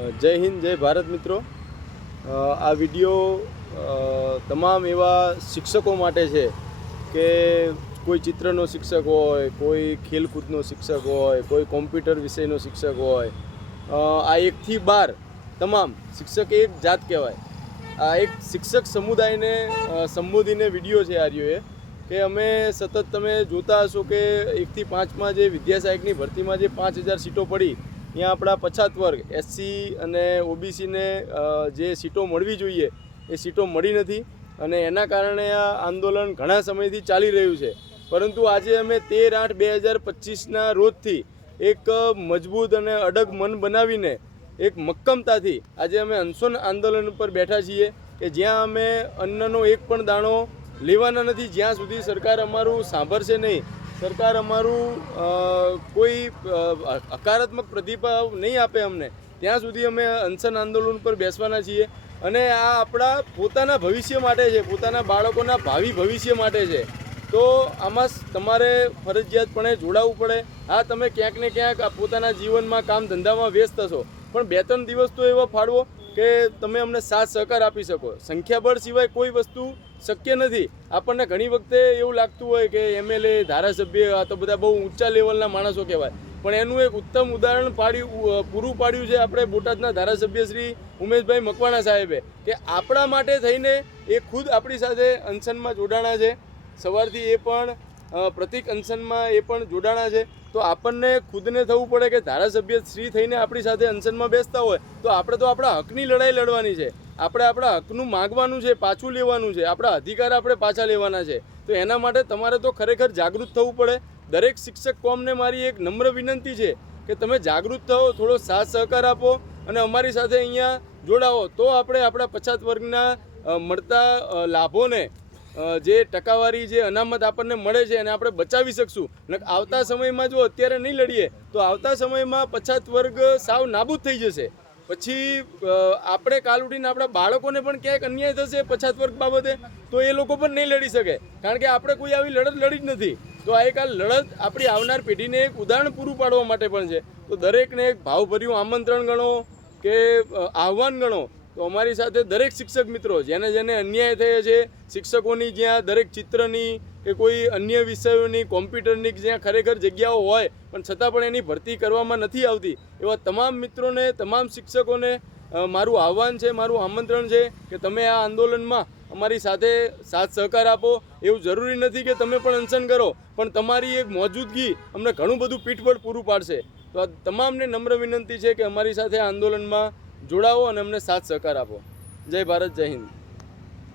જય હિન્દ, જય ભારત મિત્રો। આ વિડીયો તમામ એવા શિક્ષકો માટે છે કે કોઈ ચિત્રનો શિક્ષક હોય, કોઈ ખેલકૂદનો શિક્ષક હોય, કોઈ કોમ્પ્યુટર વિષયનો શિક્ષક હોય। આ 1 થી 12 તમામ શિક્ષક એક જાત કહેવાય। આ એક શિક્ષક સમુદાયને સંબોધીને વિડીયો છે આ રહ્યો કે અમે સતત તમે જોતા હશો કે 1 થી 5માં જે વિદ્યા સહાયકની ભરતીમાં જે 5000 સીટો પડી, ત્યાં આપણા પછાત વર્ગ એસસી અને ઓબીસીને જે સીટો મળવી જોઈએ એ સીટો મળી નથી અને એના કારણે આ આંદોલન ઘણા સમયથી ચાલી રહ્યું છે। પરંતુ આજે અમે 13/8/2025ના રોજથી એક મજબૂત અને અડગ મન બનાવીને એક મક્કમતાથી આજે અમે અનશન આંદોલન ઉપર બેઠા છીએ કે જ્યાં અમે અન્નનો એક પણ દાણો લેવાના નથી જ્યાં સુધી સરકાર અમારું સાંભળશે નહીં, સરકાર અમારું કોઈ હકારાત્મક પ્રતિભાવ નહીં આપે અમને, ત્યાં સુધી અમે અનશન આંદોલન પર બેસવાના છીએ। અને આ આપણા પોતાના ભવિષ્ય માટે છે, પોતાના બાળકોના ભાવિ ભવિષ્ય માટે છે। તો આમાં તમારે ફરજિયાતપણે જોડાવવું પડે। હા, તમે ક્યાંક ને ક્યાંક પોતાના જીવનમાં કામ ધંધામાં વ્યસ્ત હશો, પણ 2-3 દિવસ તો એવો ફાળવો કે તમે અમને સાથ સહકાર આપી શકો। સંખ્યાબળ સિવાય કોઈ વસ્તુ શક્ય નથી। આપણને ઘણી વખતે એવું લાગતું હોય કે એમએલએ, ધારાસભ્ય આ તો બધા બહુ ઊંચા લેવલના માણસો કહેવાય, પણ એનું એક ઉત્તમ ઉદાહરણ પૂરું પાડ્યું છે આપણે બોટાદના ધારાસભ્ય શ્રી ઉમેશભાઈ મકવાણા સાહેબે કે આપણા માટે થઈને એ ખુદ આપણી સાથે અનશનમાં જોડાણા છે। સવારથી એ પણ પ્રતિક અનશનમાં એ પણ જોડાણા છે। તો આપણને ખુદને થવું પડે કે ધારાસભ્ય શ્રી થઈને આપણી સાથે અનશનમાં બેસતા હોય તો આપણે તો આપણા હકની લડાઈ લડવાની છે, આપણે આપણા હકનું માગવાનું છે, પાછું લેવાનું છે, આપણા અધિકાર આપણે પાછા લેવાના છે। તો એના માટે તમારે તો ખરેખર જાગૃત થવું પડે। દરેક શિક્ષક કોમને મારી એક નમ્ર વિનંતી છે કે તમે જાગૃત થાઓ, થોડો સાથ સહકાર આપો અને અમારી સાથે અહીંયા જોડાવો, તો આપણે આપણા પછાત વર્ગના મળતા લાભોને જે ટકાવારી જે અનામત આપણને મળે છે એને આપણે બચાવી શકશું। અને આવતા સમયમાં જો અત્યારે નહીં લડીએ તો આવતા સમયમાં પછાત વર્ગ સાવ નાબૂદ થઈ જશે। પછી આપણે કાલ ઉઠીને આપણા બાળકોને પણ ક્યાંક અન્યાય થશે પછાત વર્ગ બાબતે તો એ લોકો પણ નહીં લડી શકે, કારણ કે આપણે કોઈ આવી લડત લડી જ નથી। તો આ એક આ લડત આપણી આવનાર પેઢીને એક ઉદાહરણ પૂરું પાડવા માટે પણ છે। તો દરેકને એક ભાવભર્યું આમંત્રણ ગણો કે આહ્વાન ગણો તો અમારી સાથે દરેક શિક્ષક મિત્રો જેને જેને અન્યાય થયો છે, શિક્ષકોની જ્યાં દરેક ચિત્રની કે કોઈ અન્ય વિષયોની, કોમ્પ્યુટરની જ્યાં ખરેખર જગ્યાઓ હોય પણ છતાં પણ એની ભરતી કરવામાં નથી આવતી, એવા તમામ મિત્રોને, તમામ શિક્ષકોને મારું આહ્વાન છે, મારું આમંત્રણ છે કે તમે આ આંદોલનમાં અમારી સાથે સાથ સહકાર આપો। એવું જરૂરી નથી કે તમે પણ અનશન કરો, પણ તમારી એક મોજૂદગી અમને ઘણું બધું પીઠબળ પૂરું પાડશે। તો આ તમામને નમ્ર વિનંતી છે કે અમારી સાથે આ આંદોલનમાં જોડાવો અને અમને સાથ સહકાર આપો। જય ભારત, જય હિન્દ।